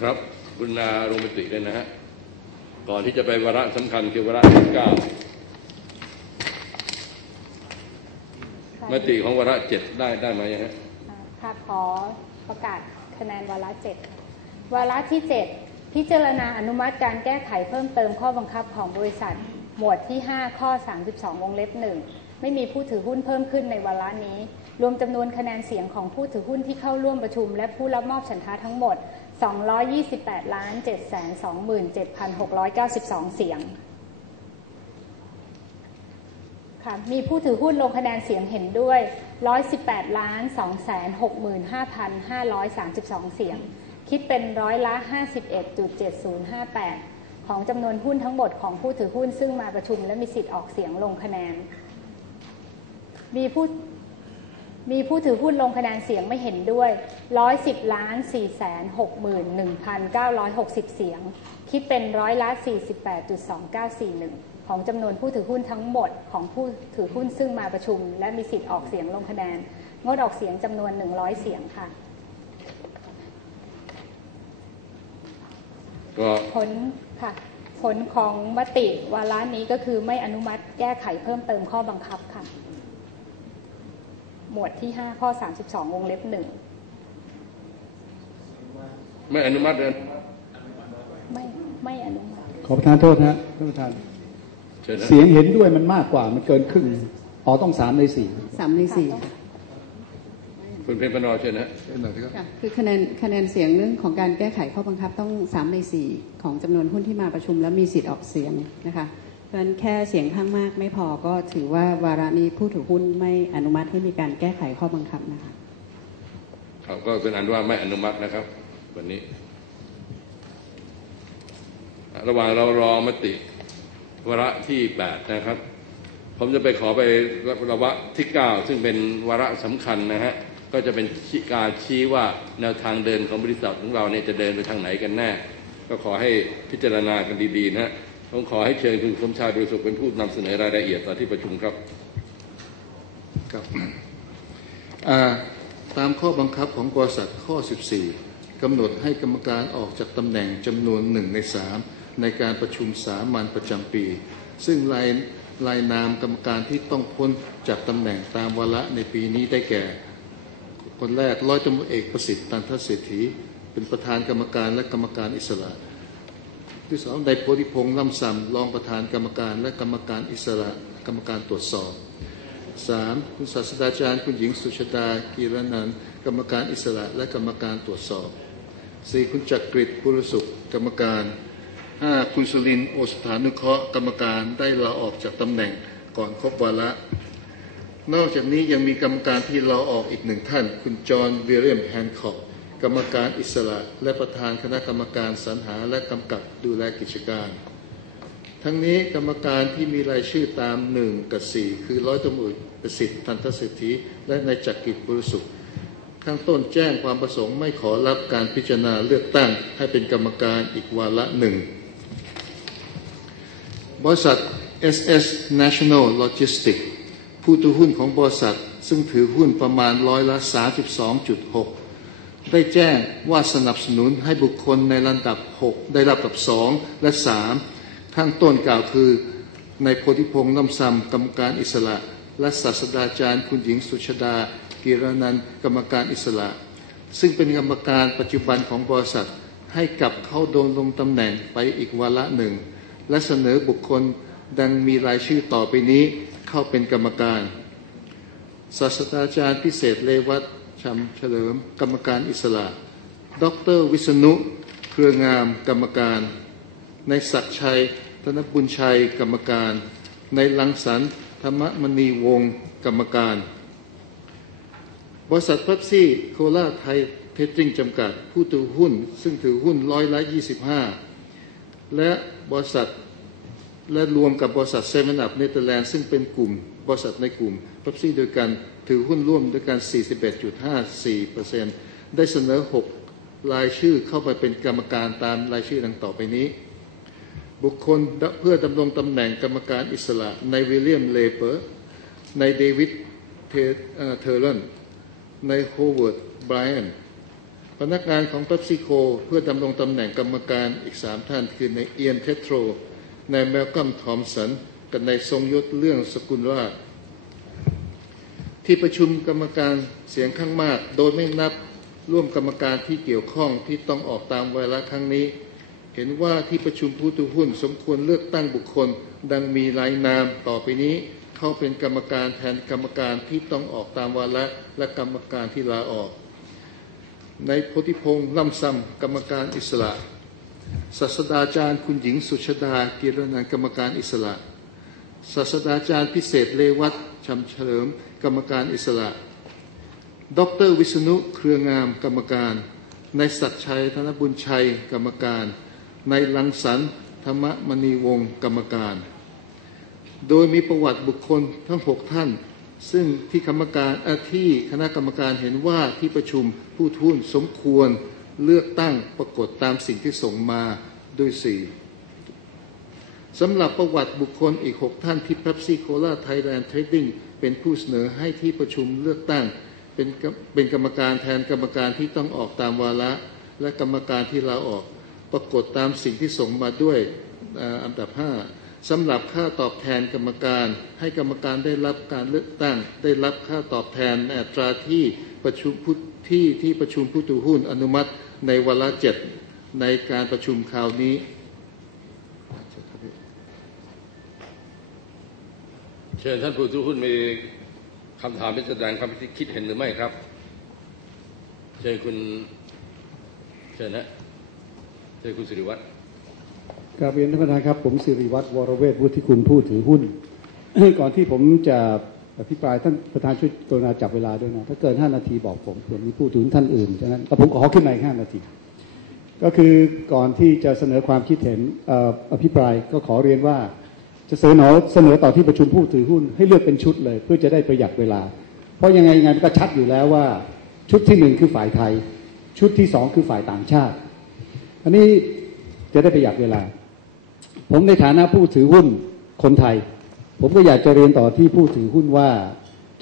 ครับกรุณาลงมติเลยนะฮะ ก่อนที่จะไปวาระสำคัญคือวาระที่เก้ามติของวาระเจ็ดได้ได้ไหมฮะค่ะขอประกาศคะแนนวาระเจ็ดวาระที่เจ็ดพิจารณาอนุมัติการแก้ไขเพิ่มเติมข้อบังคับของบริษัท หมวดที่ 5 ข้อ 32 วงเล็บ1ไม่มีผู้ถือหุ้นเพิ่มขึ้นในวาระนี้ รวมจำนวนคะแนนเสียงของผู้ถือหุ้นที่เข้าร่วมประชุม และผู้รับมอบฉันทะทั้งหมด 228ล้าน727,692 เสียงค่ะมีผู้ถือหุ้นลงคะแนนเสียงเห็นด้วย 118ล้าน265,532 เสียง คิดเป็นร้อยละ 51.7058 ของจำนวนหุ้นทั้งหมดของผู้ถือหุ้นซึ่งมาประชุมและมีสิทธิ์ออกเสียงลงคะแนน มีผู้ มีผู้ถือหุ้นลงคะแนนเสียงไม่เห็นด้วย 110ล้าน461,960 เสียง คิดเป็นร้อยละ 48.2941 ของจำนวนผู้ถือหุ้นทั้งหมดของผู้ถือหุ้นซึ่งมาประชุม และมีสิทธิ์ออกเสียงลงคะแนน งดออกเสียงจำนวน 100 เสียงค่ะก็ผลค่ะผลของมติวาระนี้ก็คือไม่อนุมัติแก้ไขเพิ่มเติมข้อบังคับค่ะ หมวดที่5ข้อ32วงเล็บหนึ่งไม่อนุมัติเลยไม่ไม่อนุมัติ ขอประทานโทษนะท่านประธานเชิญนะเสียงเห็นด้วยมันมากกว่ามันเกินครึ่งอ๋อต้องสามในสี่สามในสี่ค่ะคุณเพญพนอเชิญนะค่ะคือคะแนนคะแนนเสียงเรื่องของการแก้ไขข้อบังคับต้องสามในสี่ของจำนวนหุ้นที่มาประชุมและมีสิทธิ์ออกเสียงนะคะ เพราะฉะนั้นแค่เสียงข้างมากไม่พอก็ถือว่าวาระนี้ผู้ถือหุ้นไม่อนุมัติให้มีการแก้ไขข้อบังคับนะคะครับก็เป็นอันว่าไม่อนุมัตินะครับ วันนี้ ระหว่างเรารอมติวาระที่แปดนะครับ ผมจะไปขอไประวะที่เก้าซึ่งเป็นวาระสำคัญนะฮะก็จะเป็นการชี้ว่าแนวทางเดินของบริษัทของเราเนี่ยจะเดินไปทางไหนกันแน่ ก็ขอให้พิจารณากันดีๆนะฮะ ผมขอให้เชิญคุณสมชายบริสุทธิ์เป็นผู้นำเสนอรายละเอียดต่อที่ประชุมครับครับตามข้อบังคับของบริษัทข้อ 14กำหนดให้กรรมการออกจากตำแหน่งจำนวนหนึ่งในสามในการประชุมสามัญประจำปี ซึ่งรายรายนามกรรมการที่ต้องพ้นจากตำแหน่งตามวาระในปีนี้ได้แก่ คนแรกร้อยตำรวจเอกประสิทธิ์ตันทเศรษฐีเป็นประธานกรรมการและกรรมการอิสระ ที่สองนายโพธิพงษ์ล่ำซำรองประธานกรรมการและกรรมการอิสระกรรมการตรวจสอบสามคุณศาสตราจารย์คุณหญิงสุชาดากีรนันกรรมการอิสระและกรรมการตรวจสอบสี่คุณจักริดบุรสุขกรรมการห้าคุณสุรินโอสถานุเคราะห์กรรมการได้ลาออกจากตำแหน่งก่อนครบวาระ นอกจากนี้ยังมีกรรมการที่ลาออกอีกหนึ่งท่าน คุณจอห์นวิลเลียมแฮนคอก กรรมการอิสระและประธานคณะกรรมการสรรหาและกำกับดูแลกิจการ ทั้งนี้กรรมการที่มีรายชื่อตามหนึ่งกับสี่คือร้อยตำรวจประสิทธิ์ทันทเศรษฐีและนายจักริดบุรสุทธิ์ข้างต้นแจ้งความประสงค์ไม่ขอรับการพิจารณาเลือกตั้งให้เป็นกรรมการอีกวาระหนึ่ง บริษัท SS National Logistics ผู้ถือหุ้นของบริษัท ซึ่งถือหุ้นประมาณร้อยละ 32.6 ได้แจ้งว่าสนับสนุนให้บุคคลในระดับ 6 ได้รับกับ 2 และ 3 ข้างต้นกล่าวคือในโพธิพงษ์น้ำซำกรรมการอิสระ และศาสตราจารย์คุณหญิงสุชาดา กีรนันกรรมการอิสระ ซึ่งเป็นกรรมการปัจจุบันของบริษัทให้กลับเข้าโดนลงตำแหน่งไปอีกวาระหนึ่ง และเสนอบุคคลดังมีรายชื่อต่อไปนี้เข้าเป็นกรรมการศาสตราจารย์พิเศษเลวัต ชำเฉลิม กรรมการอิสระ ดรวิษณุ เครืองามกรรมการ ในายศักชัย ธนบุญชัยกรรมการ ในายลังสรรธรรมมณีวงศกรรมการ บริษัทเป๊ปซี่โคลาไทยเทสติ้งจำกัด ผู้ถือหุ้น ซึ่งถือหุ้นร้อยละ25และบริษัทและรวมกับบริษัทเซเว่นอัพเนเธอร์แลนด์ซึ่งเป็นกลุ่มบริษัทในกลุ่ม ป๊ปซี่ด้วยกัน ถือหุ้นร่วมด้วยกัน 41.54%ได้เสนอ 6 รายชื่อเข้าไปเป็นกรรมการตามรายชื่อดังต่อไปนี้ บุคคลเพื่อดำรงตำแหน่งกรรมการอิสระในวิลเลียมเลเปอร์ในเดวิดเทเอ่อเทอร์เลนในโฮเวิร์ดไบรอันพนักงานของเ e ปซิโคเพื่อดำรงตำแหน่งกรรมการอีกสามท่าน คือในเอียนเทโทรในแมลกัมทอมสันกับในทรงยศเรื่องสกุลราช ที่ประชุมกรรมการเสียงข้างมาก โดยไม่นับร่วมกรรมการที่เกี่ยวข้องที่ต้องออกตามวาระครั้งนี้ เห็นว่าที่ประชุมผู้ถือหุ้น สมควรเลือกตั้งบุคคล ดังมีรายนามต่อไปนี้เข้าเป็นกรรมการแทนกรรมการที่ต้องออกตามวาระและกรรมการที่ลาออก ในโพธิพงษ์ล่ำซำกรรมการอิสระศาสตราจารย์คุณหญิงสุชดาเกียรตินันกรรมการอิสระศาสตราจารย์พิเศษเลวัต ชำเฉลิม กรรมการอิสระ ดรวิษณุเครืองามกรรมการ นายศักชัยธนบุญชัยกรรมการ นายลังสรรธรรมมณีวงศ์กรรมการ โดยมีประวัติบุคคลทั้งหกท่าน ซึ่งที่กรรมการอ่อที่คณะกรรมการเห็นว่าที่ประชุมผู้ทุนสมควรเลือกตั้งปรากฏตามสิ่งที่ส่งมาด้วยสี่ สำหรับประวัติบุคคลอีก 6 ท่านที่ Pepsi Cola Thailand Trading เป็นผู้เสนอให้ที่ประชุมเลือกตั้ง เป็นเป็นกรรมการแทนกรรมการที่ต้องออกตามวาระ และกรรมการที่ลาออกปรากฏตามสิ่งที่ส่งมาด้วยอันดับ 5สำหรับค่าตอบแทนกรรมการ ให้กรรมการได้รับการเลือกตั้ง ได้รับค่าตอบแทนในอัตราที่ประชุมผู้ที่ที่ประชุมผู้ถือหุ้นอนุมัติในวาระเจ็ดในการประชุมคราวนี้ ชิญท่านผู้ถือหุ้นมีคำถามเป็นแสดงความคิดเห็นหรือไม่ครับ เชิญคุณเชิญนะเชิญคุณสิริวัตรกราบเรียนท่านประธานครับ ผมสิริวัตรวรเวทวุฒิคุณผู้ถือหุ้น ก่อนที่ผมจะอภิปรายท่านประธานช่วยกรุณาจับเวลาด้วยนะถ้าเกิน 5 นาทีบอกผมเผื่อมีผู้ถือท่านอื่นฉะนั้นก็ผมขอขึ้นมาอีก5นาที ก็คือก่อนที่จะเสนอความคิดเห็นอภิปรายก็ขอเรียนว่า จะเสนอเสนอต่อที่ประชุมผู้ถือหุ้นให้เลือกเป็นชุดเลย เพื่อจะได้ประหยัดเวลา เพราะยังไงยังไงมันก็ชัดอยู่แล้วว่า ชุดที่หนึ่งคือฝ่ายไทย ชุดที่สองคือฝ่ายต่างชาติ อันนี้จะได้ประหยัดเวลา ผมในฐานะผู้ถือหุ้นคนไทย ผมก็อยากจะเรียนต่อที่ผู้ถือหุ้นว่า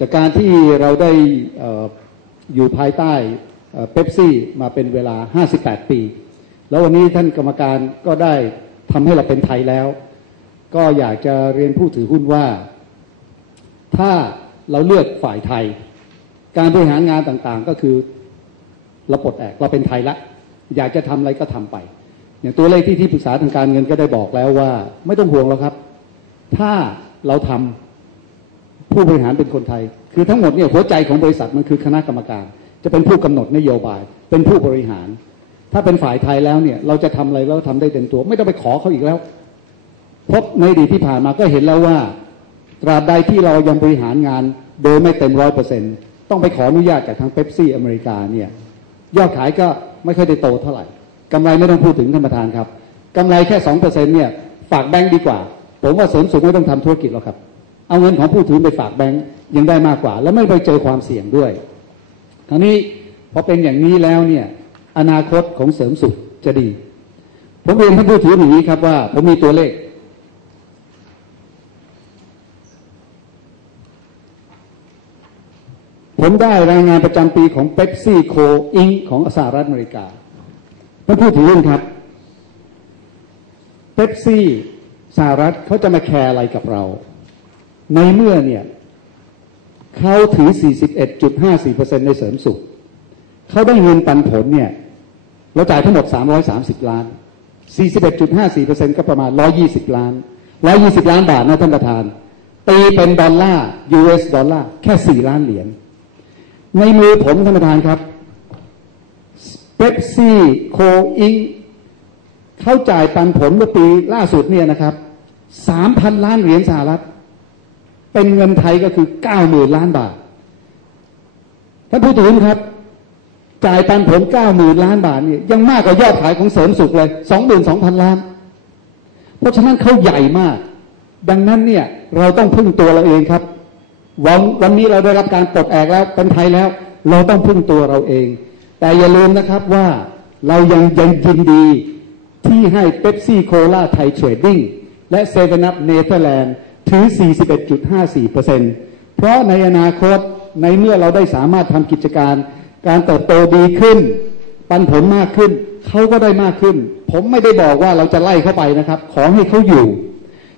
จากการที่เราได้เอ่ออยู่ภายใต้เป๊ปซี่มาเป็นเวลา 58 ปี แล้ววันนี้ท่านกรรมการก็ได้ทำให้เราเป็นไทยแล้ว ก็อยากจะเรียนผู้ถือหุ้นว่า ถ้าเราเลือกฝ่ายไทย การบริหารงานต่างๆ ก็คือเราปลดแอกเราเป็นไทยละ อยากจะทำอะไรก็ทำไป อย่างตัวเลขที่ที่ปรึกษาทางการเงินก็ได้บอกแล้วว่า ไม่ต้องห่วงแล้วครับ ถ้าเราทำผู้บริหารเป็นคนไทย คือทั้งหมดเนี่ยหัวใจของบริษัทมันคือคณะกรรมการ จะเป็นผู้กำหนดนโยบาย เป็นผู้บริหาร ถ้าเป็นฝ่ายไทยแล้วเนี่ย เราจะทำอะไรเราทำได้เต็มตัว ไม่ต้องไปขอเขาอีกแล้ว เพราะในอดีตที่ผ่านมาก็เห็นแล้วว่าตราบใดที่เรายังบริหารงานโดยไม่เต็มร้อยเปอร์เซ็นต้องไปขออนุญาตจากทางเป๊ปซี่อเมริกาเนี่ยยอดขายก็ไม่ค่อยได้โตเท่าไหร่กำไรไม่ต้องพูดถึงท่านประธานครับกำไรแค่สองเปอร์เซ็นเนี่ยฝากแบงก์ดีกว่า ผมว่าเสริมสุขไม่ต้องทำธุรกิจหรอกครับ เอาเงินของผู้ถือไปฝากแบงก์ยังได้มากกว่า แล้วไม่ไปเจอความเสี่ยงด้วยคราวนี้พอเป็นอย่างนี้แล้วเนี่ยอนาคตของเสริมสุขจะดี ผมเรียนท่านผู้ถืออย่างนี้ครับว่า ผมมีตัวเลข ผมได้รายงานประจำปีของ Pepsi Co Inc. ของสหรัฐอเมริกาท่านผู้ถือหุ้นครับเ e ปซี่สหรัฐเขาจะมาแคร์อะไรกับเรา ในเมื่อเนี่ยเขาถือ 41.54%ในเสริมสุข เขาได้เงินปันผลเนี่ย เราจ่ายทั้งหมด 330 ล้าน 41.54%ก็ประมาณ 120 ล้าน 120 ล้านบาทนะท่านประธาน ตีเป็นดอลลาร์ US ดอลลาร์ แค่ 4 ล้านเหรียญ ในมือผมท่านประธานครับเ e ปซี่โคอิงเขาจ่ายปันผลเมื่อปีล่าสุดเนี่ยนะครับ3,000ล้านเหรียญสหรัฐ เป็นเงินไทยก็คือ90,000ล้านบาทท่านผู้ถือครับ จ่ายปันผล90,000ล้านบาทเนี่ยยังมากกว่ายอดขายของเสริมสุขเลย22,000ล้าน เพราะฉะนั้นเขาใหญ่มาก ดังนั้นเนี่ยเราต้องพึ่งตัวเราเองครับ วันวันนี้เราได้รับการปลดแอกแล้วเป็นไทยแล้ว เราต้องพึ่งตัวเราเอง แต่อย่าลืมนะครับว่าเรายังยังยินดีที่ให้เป๊ปซี่โคลาไทยเทรดดิ้งและเซเว่นอัพเนเธอร์แลนด์ถือ 41.54%เพราะในอนาคตในเมื่อเราได้สามารถทำกิจการ การเติบโตดีขึ้น ปันผลมากขึ้น เขาก็ได้มากขึ้น ผมไม่ได้บอกว่าเราจะไล่เข้าไปนะครับ ขอให้เขาอยู่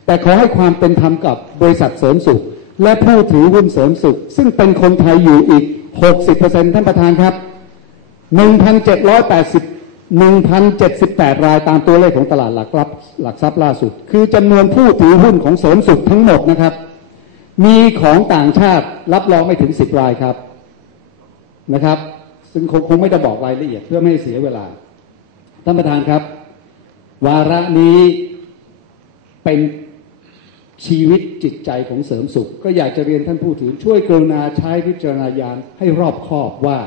แต่ขอให้ความเป็นธรรมกับบริษัทเสริมสุข และผู้ถือหุ้นเสริมสุข ซึ่งเป็นคนไทยอยู่อีก 60%ท่านประธานครับ 1,780 1,078 รายตามตัวเลขของตลาดหลักทรัพย์หลักทรัพย์ล่าสุด คือจำนวนผู้ถือหุ้นของเสริมสุขทั้งหมดนะครับ มีของต่างชาติรับรองไม่ถึง 10 รายครับนะครับ ซึ่งคงคงไม่จะบอกรายละเอียดเพื่อไม่ให้เสียเวลา ท่านประธานครับ วาระนี้เป็น ชีวิตจิตใจของเสริมสุข ก็อยากจะเรียนท่านผู้ถือช่วยกรุณาใช้วิจารณญาณให้รอบคอบว่า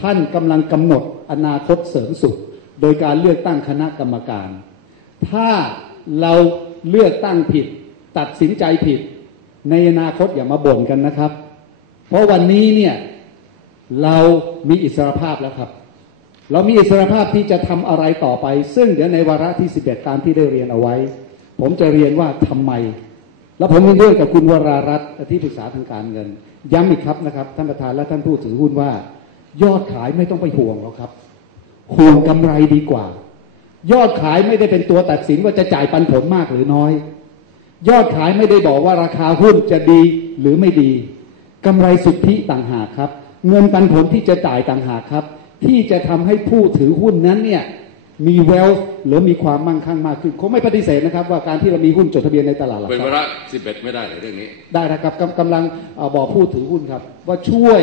ท่านกำลังกำหนดอนาคตเสริมสุข โดยการเลือกตั้งคณะกรรมการ ถ้าเราเลือกตั้งผิด ตัดสินใจผิด ในอนาคตอย่ามาบ่นกันนะครับ เพราะวันนี้เนี่ยเรามีอิสรภาพแล้วครับ เรามีอิสรภาพที่จะทำอะไรต่อไป ซึ่งเดี๋ยวในวาระที่ 11 ตามที่ได้เรียนเอาไว้ ผมจะเรียนว่าทำไม แล้วผมเห็นด้วยกับคุณวรารัตน์ที่ปรึกษาทางการเงิน ย้ำอีกครับนะครับท่านประธานและท่านผู้ถือหุ้นว่า ยอดขายไม่ต้องไปห่วงหรอกครับ ห่วงกำไรดีกว่า ยอดขายไม่ได้เป็นตัวตัดสินว่าจะจ่ายปันผลมากหรือน้อย ยอดขายไม่ได้บอกว่าราคาหุ้นจะดีหรือไม่ดีกำไรสุทธิต่างหากครับ เงินปันผลที่จะจ่ายต่างหากครับ ที่จะทำให้ผู้ถือหุ้นนั้นเนี่ย มีเวลหรือมีความมั่งคั่งมากขึ้นคงไม่ปฏิเสธนะครับ ว่าการที่เรามีหุ้นจดทะเบียนในตลาดหลักทเป็นรัพวาย์ระสิบเอ็ดไม่ได้เหรอเรื่องนี้ ได้นะครับกำกำลังเอ่อบอกผู้ถือหุ้นครับ ว่าช่วย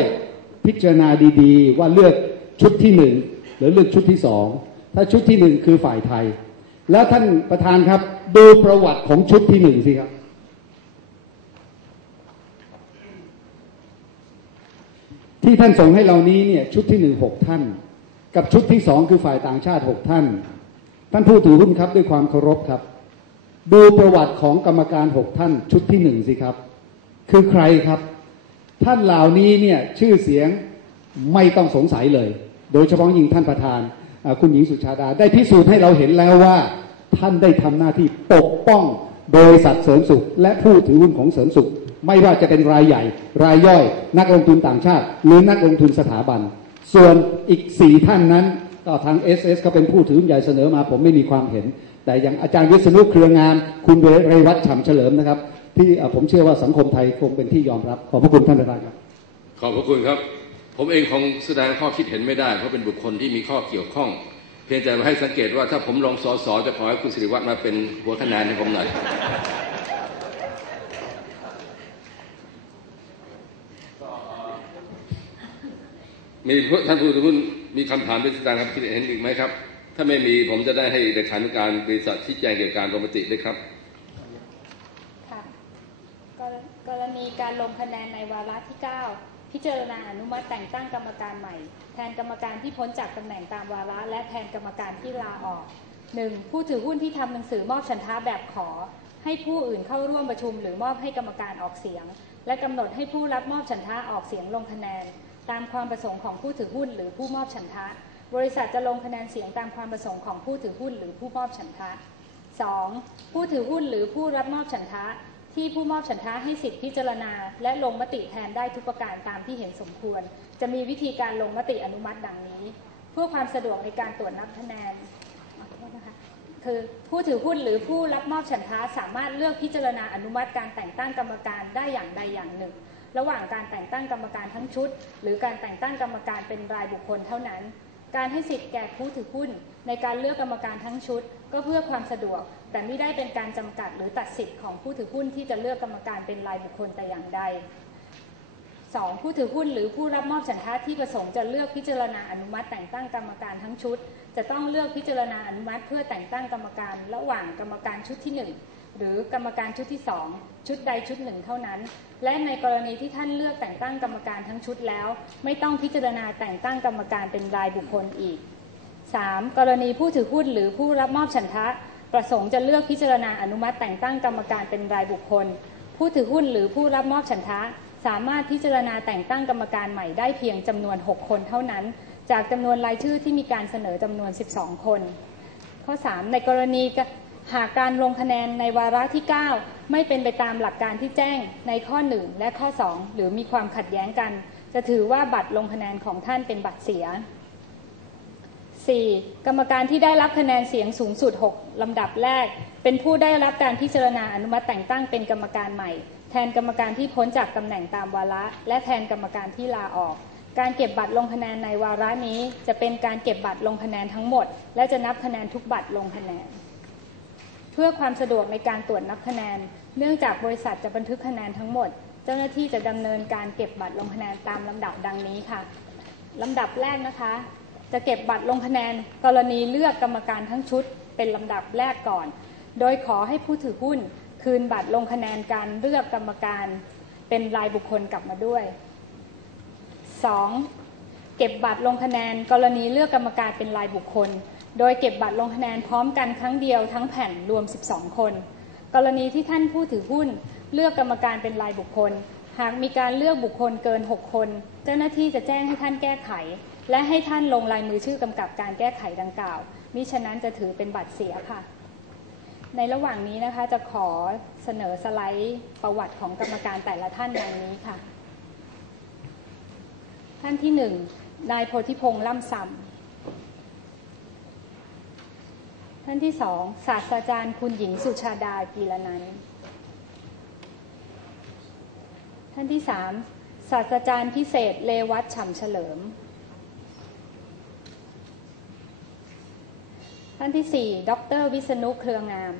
พิจารณาดีๆ ว่าเลือกชุดที่หนึ่งหรือเลือกชุดที่สองถ้าชุดที่หนึ่งคือฝ่ายไทย แล้วท่านประธานครับ ดูประวัติของชุดที่หนึ่งสิครับ ที่ท่านส่งให้เรานี้เนี่ยชุดที่หนึ่งหกท่าน กับชุดที่สองคือฝ่ายต่างชาติหกท่าน ท่านผู้ถือหุ้นครับด้วยความเคารพครับ ดูประวัติของกรรมการหกท่าน ชุดที่หนึ่งสิครับ คือใครครับ ท่านเหล่านี้เนี่ยชื่อเสียงไม่ต้องสงสัยเลย โดยเฉพาะยิ่งท่านประธาน คุณหญิงสุชาดา ได้พิสูจน์ให้เราเห็นแล้วว่า ท่านได้ทำหน้าที่ปกป้องบริษัทเสริมสุข และผู้ถือหุ้นของเสริมสุข ไม่ว่าจะเป็นรายใหญ่ รายย่อย นักลงทุนต่างชาติ หรือนักลงทุนสถาบัน ส่วนอีกสี่ท่านนั้นก็ทาง s อ s ก็เป็นผู้ถือหุ้นใหญ่เสนอมาผมไม่มีความเห็น แต่อย่างอาจารย์วิษณุเครืองาม คุณเวรวัตฉ่ำเฉลิมนะครับ ที่ผมเชื่อว่าสังคมไทยคงเป็นที่ยอมรับ ขอบพระคุณท่านประธานครับ ขอบพระคุณครับ ผมเองคงแสดงข้อคิดเห็นไม่ได้ เพราะเป็นบุคคลที่มีข้อเกี่ยวข้อง เพียงแต่ให้สังเกตว่าถ้าผมลงสอสอจะขอให้คุณสิริวัฒน์มาเป็นหัวคะแนนให้ผมหน่อย มีท่านผู้ถือหุ้นมีคำถามเป็นแสดงความคิดเห็นอีกไหมครับ ถ้าไม่มีผมจะได้ให้เลขานุการบริษัทที่แจ้งเกี่ยวกับการลงมติด้วยครับค่ะกรกรณีการลงคะแนนในวาระที่ 9 พิจารณาอนุมัติแต่งตั้งกรรมการใหม่ แทนกรรมการที่พ้นจากตำแหน่งตามวาระ และแทนกรรมการที่ลาออก 1. ผู้ถือหุ้นที่ทำหนังสือมอบฉันทะแบบขอ ให้ผู้อื่นเข้าร่วมประชุม หรือมอบให้กรรมการออกเสียง และกำหนดให้ผู้รับมอบฉันทะออกเสียงลงคะแนน ตามความประสงค์ของผู้ถือหุ้น หรือผู้มอบฉันทะ บริษัทจะลงคะแนนเสียงตามความประสงค์ของผู้ถือหุ้น หรือผู้มอบฉันทะ 2. ผู้ถือหุ้นหรือผู้รับมอบฉันทะ ที่ผู้มอบฉันทะให้สิทธิพิจารณา และลงมติแทนได้ทุกประการตามที่เห็นสมควร จะมีวิธีการลงมติอนุมัติดังนี้ เพื่อความสะดวกในการตรวจนับคะแนนคือผู้ถือหุ้นหรือผู้รับมอบฉันทะสามารถเลือกพิจารณาอนุมัติการแต่งตั้งกรรมการได้อย่างใดอย่างหนึ่ง ระหว่างการแต่งตั้งกรรมการทั้งชุด หรือการแต่งตั้งกรรมการเป็นรายบุคคลเท่านั้น การให้สิทธิ์แก่ผู้ถือหุ้น ในการเลือกกรรมการทั้งชุด ก็เพื่อความสะดวก แต่ไม่ได้เป็นการจำกัดหรือตัดสิทธิ์ของผู้ถือหุ้นที่จะเลือกกรรมการเป็นรายบุคคลแต่อย่างใด 2. ผู้ถือหุ้นหรือผู้รับมอบสัญชาติที่ประสงค์จะเลือกพิจารณาอนุมัติแต่งตั้งกรรมการทั้งชุด จะต้องเลือกพิจารณาอนุมัติเพื่อแต่งตั้งกรรมการ ระหว่างกรรมการชุดที่ 1 หรือกรรมการชุดที่2ชุดใดชุดหนึ่งเท่านั้น และในกรณีที่ท่านเลือกแต่งตั้งกรรมการทั้งชุดแล้ว ไม่ต้องพิจารณาแต่งตั้งกรรมการเป็นรายบุคคลอีก 3. กรณีผู้ถือหุ้นหรือผู้รับมอบฉันทะ ประสงค์จะเลือกพิจารณาอนุมัติแต่งตั้งกรรมการเป็นรายบุคคล ผู้ถือหุ้นหรือผู้รับมอบฉันทะ สามารถพิจารณาแต่งตั้งกรรมการใหม่ได้เพียงจำนวน 6 คนเท่านั้น จากจำนวนรายชื่อที่มีการเสนอจำนวน 12 คน ข้อ 3 ในกรณี หากการลงคะแนนในวาระที่ 9 ไม่เป็นไปตามหลักการที่แจ้งในข้อ 1 และข้อ 2 หรือมีความขัดแย้งกัน จะถือว่าบัตรลงคะแนนของท่านเป็นบัตรเสีย 4. กรรมการที่ได้รับคะแนนเสียงสูงสุด 6 ลำดับแรก เป็นผู้ได้รับการพิจารณาอนุมัติแต่งตั้งเป็นกรรมการใหม่ แทนกรรมการที่พ้นจากตำแหน่งตามวาระ และแทนกรรมการที่ลาออก การเก็บบัตรลงคะแนนในวาระนี้ จะเป็นการเก็บบัตรลงคะแนนทั้งหมด และจะนับคะแนนทุกบัตรลงคะแนน เพื่อความสะดวกในการตรวจนับคะแนน เนื่องจากบริษัทจะบันทึกคะแนนทั้งหมด เจ้าหน้าที่จะดำเนินการเก็บบัตรลงคะแนนตามลำดับดังนี้ค่ะลำดับแรกนะคะ จะเก็บบัตรลงคะแนน กรณีเลือกกรรมการทั้งชุด เป็นลำดับแรกก่อน โดยขอให้ผู้ถือหุ้น คืนบัตรลงคะแนนการเลือกกรรมการ เป็นรายบุคคลกลับมาด้วย 2. เก็บบัตรลงคะแนน กรณีเลือกกรรมการเป็นรายบุคคล โดยเก็บบัตรลงคะแนนพร้อมกันครั้งเดียวทั้งแผ่นรวม 12 คน กรณีที่ท่านผู้ถือหุ้นเลือกกรรมการเป็นรายบุคคล หากมีการเลือกบุคคลเกิน 6 คน เจ้าหน้าที่จะแจ้งให้ท่านแก้ไข และให้ท่านลงลายมือชื่อกำกับการแก้ไขดังกล่าว มิฉะนั้นจะถือเป็นบัตรเสียค่ะ ในระหว่างนี้นะคะจะขอเสนอสไลด์ประวัติของกรรมการแต่ละท่านดังนี้ค่ะ ท่านที่หนึ่งนายโพธิพงษ์ล่ำซำ ท่านที่สองศาสตราจารย์คุณหญิงสุชาดากีรนันท่านที่สามศาสตราจารย์พิเศษเลวัตฉ่ำเฉลิม ท่านที่สี่ดรวิษณุเครืองาม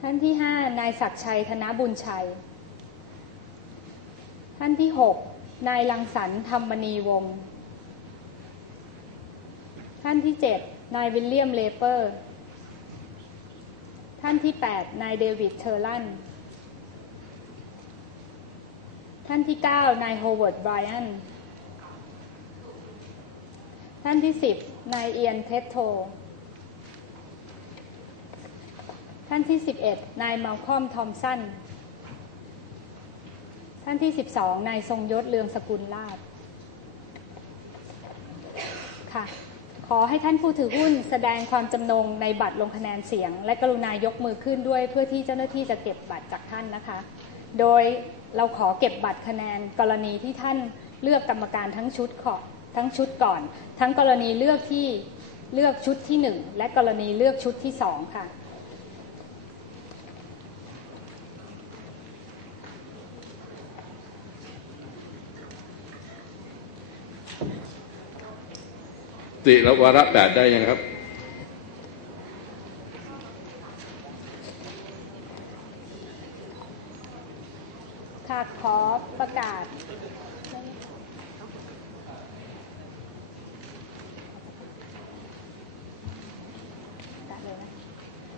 ท่านที่ห้านายศักชัยธนบุญชัย ท่านที่หกนายลังสรรธรรมณีวงศ์ท่านที่เจ็ด นายวิลเลียมเลเปอร์ ท่านที่แปดนายเดวิดเทอร์ลัน ท่านที่เก้านายโฮเวิร์ดไบรอัน ท่านที่สิบนายเอียนเทสโท ท่านที่สิบเอ็ดนายมาลคอมทอมสัน ท่านที่ 12 นายทรงยศเลืองสกุลลาภค่ะ ขอให้ท่านผู้ถือหุ้นแสดงความจำนงในบัตรลงคะแนนเสียง และกรุณายกมือขึ้นด้วยเพื่อที่เจ้าหน้าที่จะเก็บบัตรจากท่านนะคะ โดยเราขอเก็บบัตรคะแนนกรณีที่ท่านเลือกกรรมการทั้งชุดขอทั้งชุดก่อน ทั้งกรณีเลือกที่เลือกชุดที่ 1 และกรณีเลือกชุดที่ 2 ค่ะ ติแล้ววาระแปดได้ยังครับ ค่ะขอประกาศ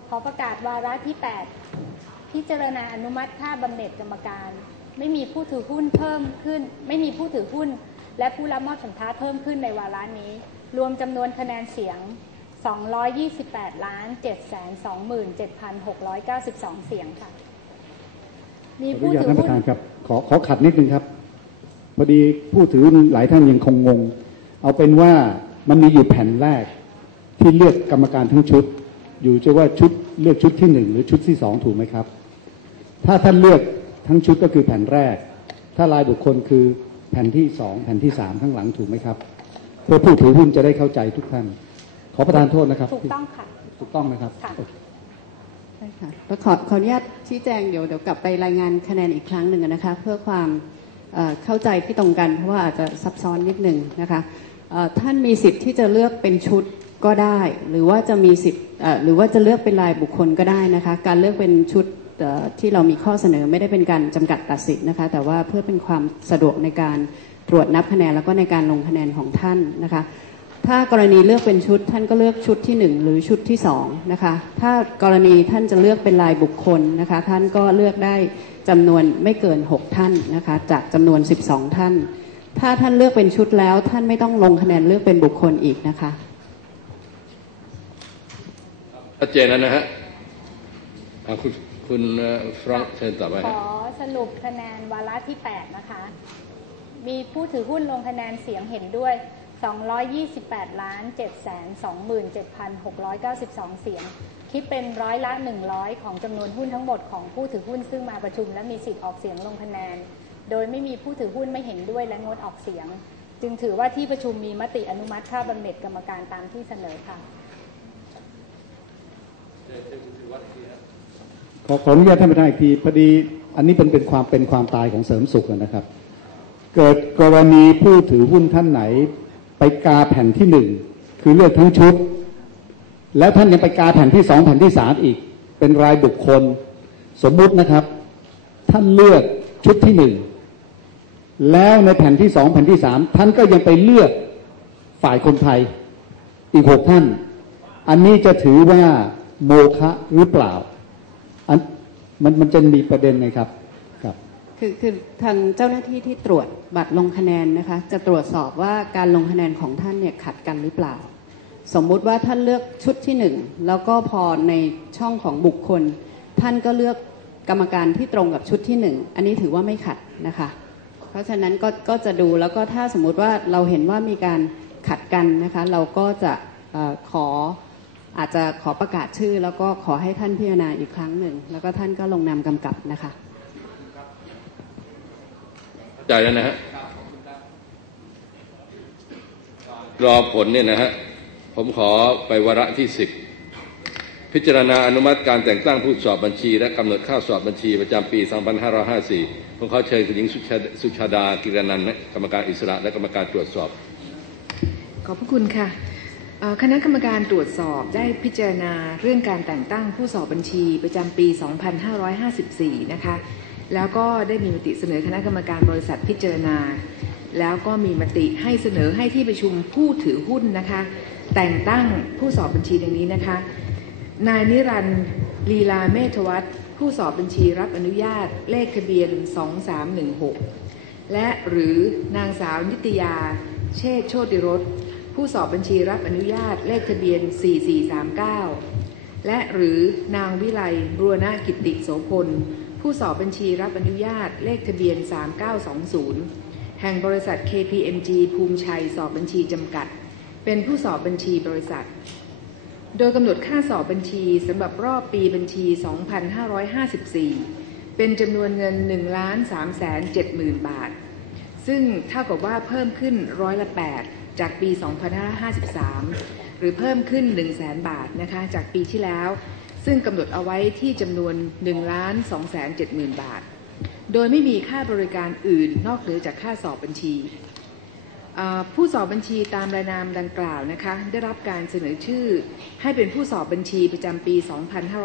ขอประกาศวาระที่ 8 พิจารณาอนุมัติค่าบำเหน็จกรรมการ ไม่มีผู้ถือหุ้นเพิ่มขึ้น ไม่มีผู้ถือหุ้น และผู้รับมอบสัมภาษณ์เพิ่มขึ้นในวาระนี้ รวมจำนวนคะแนนเสียง 228ล้าน727,692 เสียงค่ะ มีขออนุผู้ญาตถือท่านปหุ้นระธานครับขอขอขัดนิดนึงครับ พอดีผู้ถือหุ้นหลายท่านยังคงงง เอาเป็นว่ามันมีอยู่แผ่นแรกที่เลือกกรรมการทั้งชุด อยู่จะว่าชุดเลือกชุดที่หนึ่งหรือชุดที่สองถูกไหมครับ ถ้าท่านเลือกทั้งชุดก็คือแผ่นแรก ถ้ารายบุคคลคือแผ่นที่สองแผ่นที่สามข้างหลังถูกไหมครับเพื่อผู้ถือหุ้นจะได้เข้าใจทุกท่าน ขอประทานโทษนะครับ ถูกต้องค่ะ ถูกต้องนะครับค่ะ ใช่ค่ะแล้วขอขออนุญาตชี้แจงเดี๋ยวเดี๋ยวกลับไปรายงานคะแนนอีกครั้งหนึ่งนะคะ เพื่อความเอ่อเข้าใจที่ตรงกัน เพราะว่าอาจจะซับซ้อนนิดหนึ่งนะคะเอ่อท่านมีสิทธิ์ที่จะเลือกเป็นชุดก็ได้ หรือว่าจะมีสิทธิ์เอ่อหรือว่าจะเลือกเป็นรายบุคคลก็ได้นะคะ การเลือกเป็นชุดเอ่อที่เรามีข้อเสนอไม่ได้เป็นการจำกัดตัดสิทธิ์นะคะ แต่ว่าเพื่อเป็นความสะดวกในการ ตรวจนับคะแนนแล้วก็ในการลงคะแนนของท่านนะคะ ถ้ากรณีเลือกเป็นชุด ท่านก็เลือกชุดที่หนึ่งหรือชุดที่สองนะคะ ถ้ากรณีท่านจะเลือกเป็นรายบุคคลนะคะ ท่านก็เลือกได้จำนวนไม่เกิน 6 ท่านนะคะ จากจำนวน 12 ท่าน ถ้าท่านเลือกเป็นชุดแล้ว ท่านไม่ต้องลงคะแนนเลือกเป็นบุคคลอีกนะคะชัดเจนแล้วนะฮะอะคุณคุณฟรองก์เชิญต่อไปขฮะอสรุปคะแนนวาระที่ 8 นะคะ มีผู้ถือหุ้นลงคะแนนเสียงเห็นด้วย 228ล้าน727,692 เสียง คิดเป็นร้อยละ 100 ของจำนวนหุ้นทั้งหมดของผู้ถือหุ้นซึ่งมาประชุมและมีสิทธิ์ออกเสียงลงคะแนน โดยไม่มีผู้ถือหุ้นไม่เห็นด้วยและงดออกเสียง จึงถือว่าที่ประชุมมีมติอนุมัติค่าบำเหน็จกรรมการตามที่เสนอค่ะขอออนุญาตท่านประธานอีกทีพอดีอันนี้เป็นเป็นความเป็นความตายของเสริมสุขนะครับ เกิดกรณีผู้ถือหุ้นท่านไหน ไปกาแผ่นที่หนึ่งคือเลือกทั้งชุด แล้วท่านยังไปกาแผ่นที่สองแผ่นที่สามอีก เป็นรายบุคคล สมมุตินะครับ ท่านเลือกชุดที่หนึ่งแล้วในแผ่นที่สองแผ่นที่สามท่านก็ยังไปเลือกฝ่ายคนไทย อีกหกท่าน อันนี้จะถือว่าโมฆะหรือเปล่าอันมันมันจะมีประเด็นไงครับ คือคือทางเจ้าหน้าที่ที่ตรวจบัตรลงคะแนนนะคะ จะตรวจสอบว่าการลงคะแนนของท่านเนี่ยขัดกันหรือเปล่า สมมุติว่าท่านเลือกชุดที่หนึ่งแล้วก็พอในช่องของบุคคล ท่านก็เลือกกรรมการที่ตรงกับชุดที่หนึ่งอันนี้ถือว่าไม่ขัดนะคะ เพราะฉะนั้นก็ก็จะดูแล้วก็ถ้าสมมุติว่าเราเห็นว่ามีการขัดกันนะคะ เราก็จะอขออาจจะขอประกาศชื่อ แล้วก็ขอให้ท่านพิจารณาอีกครั้งหนึ่งแล้วก็ท่านก็ลงนามกำกับนะคะ ใจแล้วนะฮะรอผลเนี่ยนะฮะผมขอไปวาระที่สิบพิจารณาอนุมัติการแต่งตั้งผู้สอบบัญชี และกำหนดค่าสอบบัญชีประจำปี 2554ผมขอเชิญคุณหญิงสุชาดากิรนันท์กรรมการอิสระและกรรมการตรวจสอบ ขอบพระคุณค่ะคณะกรรมการตรวจสอบได้พิจารณาเรื่องการแต่งตั้งผู้สอบบัญชีประจำปี 2554 นะคะ แล้วก็ได้มีมติเสนอคณะกรรมการบริษัทพิจารณา แล้วก็มีมติให้เสนอให้ที่ประชุมผู้ถือหุ้นนะคะ แต่งตั้งผู้สอบบัญชีดังนี้นะคะ นายนิรันดร์ลีลาเมธวัฒน์ผู้สอบบัญชีรับอนุญาตเลขทะเบียน 2316 และหรือนางสาวนิตยา เชษโชติรสผู้สอบบัญชีรับอนุญาตเลขทะเบียน 4439 และหรือนางวิไลบรวนากิติโสพล ผู้สอบบัญชีรับอนุญาตเลขทะเบียน 3920 แห่งบริษัท KPMG ภูมิชัยสอบบัญชีจำกัด เป็นผู้สอบบัญชีบริษัท โดยกำหนดค่าสอบบัญชีสำหรับรอบปีบัญชี 2554 เป็นจำนวนเงิน 1 3 7 0 0 0 บาท ซึ่งเท่ากับว่าเพิ่มขึ้นร้อยละ 8 จากปี 2553 หรือเพิ่มขึ้น 1 0 0 0 0แบาทนะคะจากปีที่แล้วซึ่งกำหนดเอาไว้ที่จำนวน1 2 7 0 0 0 0 บาท โดยไม่มีค่าบริการอื่นนอกเหนือจากค่าสอบบัญชี ผู้สอบบัญชีตามรายนามดังกล่าวนะคะได้รับการเสนอชื่อ ให้เป็นผู้สอบบัญชีประจำปี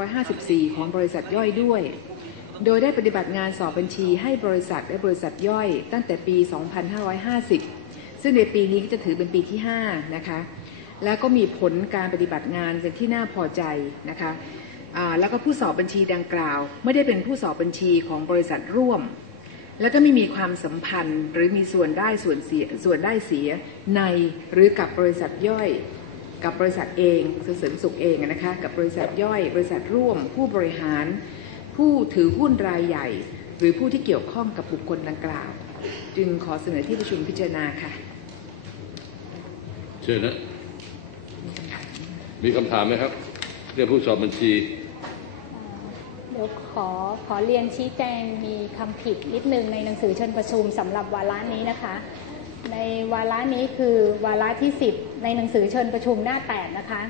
2554 ของบริษัทย่อยด้วย โดยได้ปฏิบัติงานสอบบัญชีให้บริษัทและบริษัทย่อย ตั้งแต่ปี 2550 ซึ่งในปีนี้ก็จะถือเป็นปีที่ 5 นะคะแล้วก็มีผลการปฏิบัติงานเป็นที่น่าพอใจนะคะ แล้วก็ผู้สอบบัญชีดังกล่าว ไม่ได้เป็นผู้สอบบัญชีของบริษัทร่วม แล้วก็ไม่มีความสัมพันธ์หรือมีส่วนได้ส่วนเสียส่วนได้เสียในหรือกับบริษัทย่อย กับบริษัทเองเสริมสุขเองนะคะกับบริษัทย่อย บริษัทร่วม ผู้บริหาร ผู้ถือหุ้นรายใหญ่ หรือผู้ที่เกี่ยวข้องกับบุคคลดังกล่าว จึงขอเสนอที่ประชุมพิจารณาค่ะเชิญนะมีคำถามไหมครับเรื่องผู้สอบบัญชี เดี๋ยวขอขอเรียนชี้แจงมีคำผิดนิดนึงในหนังสือเชิญประชุมสำหรับวาระนี้นะคะ ในวาระนี้คือวาระที่ 10 ในหนังสือเชิญประชุมหน้า 8 นะคะ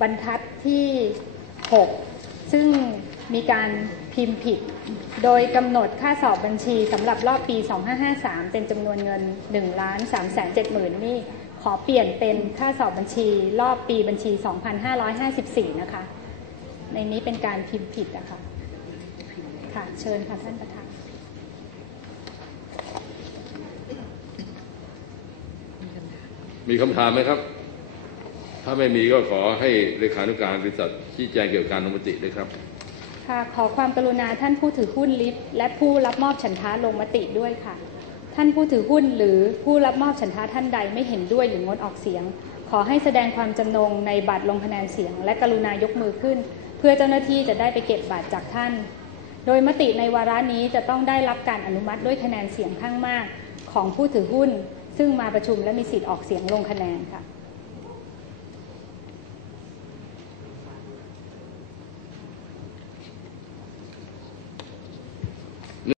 บรรทัดที่ 6 ซึ่งมีการพิมพ์ผิด โดยกำหนดค่าสอบบัญชีสำหรับรอบปี 2553 เป็นจำนวนเงิน1ล้าน3 7 0 0 0 0นี่ขอเปลี่ยนเป็นค่าสอบบัญชี รอบปีบัญชี 2554 นะคะ ในนี้เป็นการพิมพ์ผิดนะคะ ค่ะ เชิญค่ะท่านประธานมีคำถามไหมครับ ถ้าไม่มีก็ขอให้เลขานุการบริษัทชี้แจงเกี่ยวกับการลงมติด้วยครับ ค่ะ ขอความกรุณาท่านผู้ถือหุ้นลิฟต์และผู้รับมอบฉันทะลงมติด้วยค่ะ ท่านผู้ถือหุ้นหรือผู้รับมอบฉันทะท่านใดไม่เห็นด้วยหรืองดออกเสียง ขอให้แสดงความจำนงในบัตรลงคะแนนเสียง และกรุณายกมือขึ้น เพื่อเจ้าหน้าที่จะได้ไปเก็บบัตรจากท่าน โดยมติในวาระนี้จะต้องได้รับการอนุมัติด้วยคะแนนเสียงข้างมากของผู้ถือหุ้น ซึ่งมาประชุมและมีสิทธิ์ออกเสียงลงคะแนนค่ะ